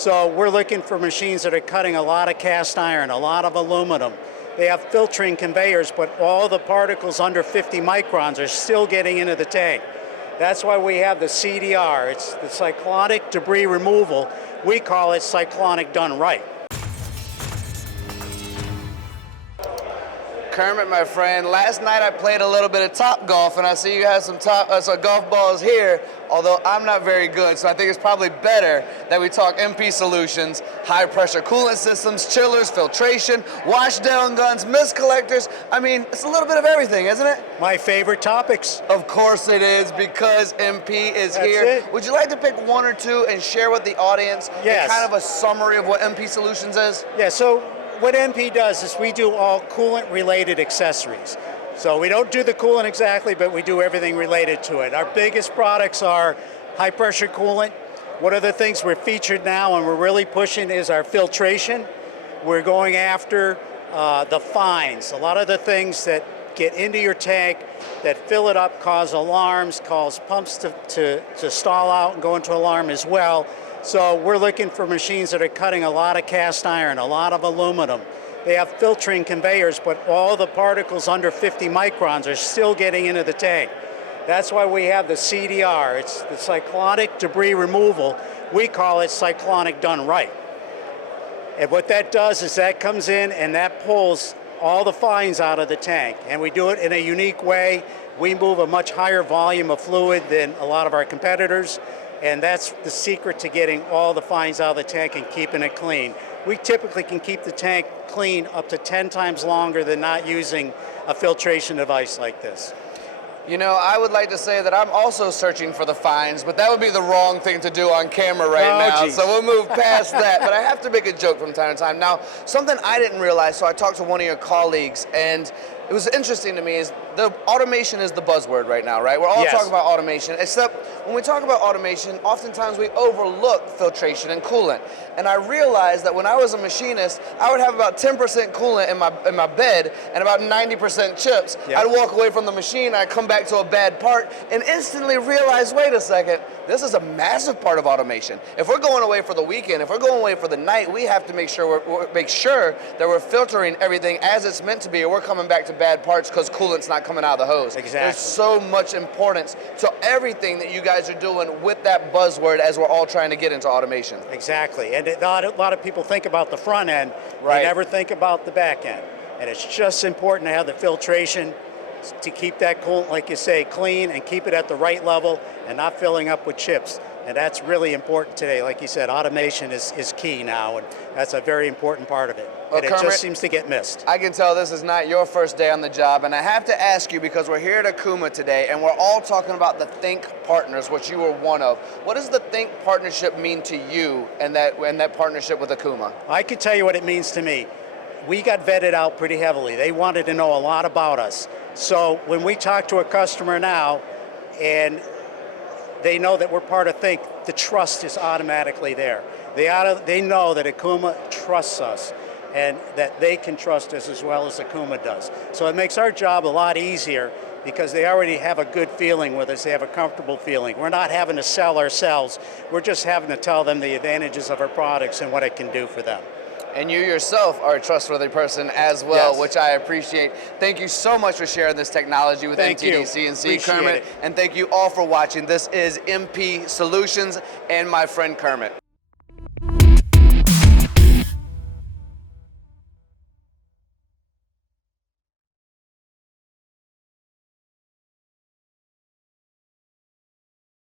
So we're looking for machines that are cutting a lot of cast iron, a lot of aluminum. They have filtering conveyors, but all the particles under 50 microns are still getting into the tank. That's why we have the CDR. It's the cyclonic debris removal. We call it cyclonic done right. Kermit, my friend, last night I played a little bit of Top Golf, and I see you have some golf balls here, although I'm not very good, so I think it's probably better that we talk MP solutions, high-pressure coolant systems, chillers, filtration, wash-down guns, mist collectors. I mean, it's a little bit of everything, isn't it? My favorite topics. Of course it is, because MP is That's here. it. Would you like to pick one or two and share with the audience Yes. kind of a summary of what MP Solutions is? Yeah, so what MP does is we do all coolant-related accessories. So we don't do the coolant exactly, but we do everything related to it. Our biggest products are high-pressure coolant. One of the things we're featured now and we're really pushing is our filtration. We're going after the fines. A lot of the things that get into your tank that fill it up cause alarms, cause pumps to stall out and go into alarm as well. So we're looking for machines that are cutting a lot of cast iron, a lot of aluminum. They have filtering conveyors, but all the particles under 50 microns are still getting into the tank. That's why we have the CDR. It's the cyclonic debris removal. We call it cyclonic done right. And what that does is that comes in and that pulls all the fines out of the tank. And we do it in a unique way. We move a much higher volume of fluid than a lot of our competitors. And that's the secret to getting all the fines out of the tank and keeping it clean. We typically can keep the tank clean up to 10 times longer than not using a filtration device like this. You know, I would like to say that I'm also searching for the fines, but that would be the wrong thing to do on camera right now, geez. so we'll move past that. But I have to make a joke from time to time. Now, something I didn't realize, so I talked to one of your colleagues, and it was interesting to me, is the automation is the buzzword right now, right? We're all Yes. talking about automation, except when we talk about automation, oftentimes we overlook filtration and coolant. And I realized that when I was a machinist, I would have about 10% coolant in my bed and about 90% chips. Yep. I'd walk away from the machine, I'd come back to a bad part, and instantly realize, wait a second, this is a massive part of automation. If we're going away for the weekend, if we're going away for the night, we have to make sure that we're filtering everything as it's meant to be, or we're coming back to bad parts because coolant's not coming out of the hose. Exactly. There's so much importance to everything that you guys are doing with that buzzword as we're all trying to get into automation. Exactly, and a lot of people think about the front end, Right. They never think about the back end. And it's just important to have the filtration to keep that coolant, like you say, clean and keep it at the right level and not filling up with chips. And that's really important today. Like you said, automation is key now, and that's a very important part of it. Well, And it Kermit, just seems to get missed. I can tell this is not your first day on the job, and I have to ask you, because we're here at Okuma today, and we're all talking about the Think Partners, which you were one of. What does the Think Partnership mean to you and that partnership with Okuma? I can tell you what it means to me. We got vetted out pretty heavily. They wanted to know a lot about us. So when we talk to a customer now, and they know that we're part of Think, the trust is automatically there. They know that Okuma trusts us and that they can trust us as well as Okuma does. So it makes our job a lot easier because they already have a good feeling with us. They have a comfortable feeling. We're not having to sell ourselves. We're just having to tell them the advantages of our products and what it can do for them. And you yourself are a trustworthy person as well, Yes. which I appreciate. Thank you so much for sharing this technology with Thank you. MTDCNC, Appreciate Kermit. it. And thank you all for watching. This is MP Solutions and my friend Kermit.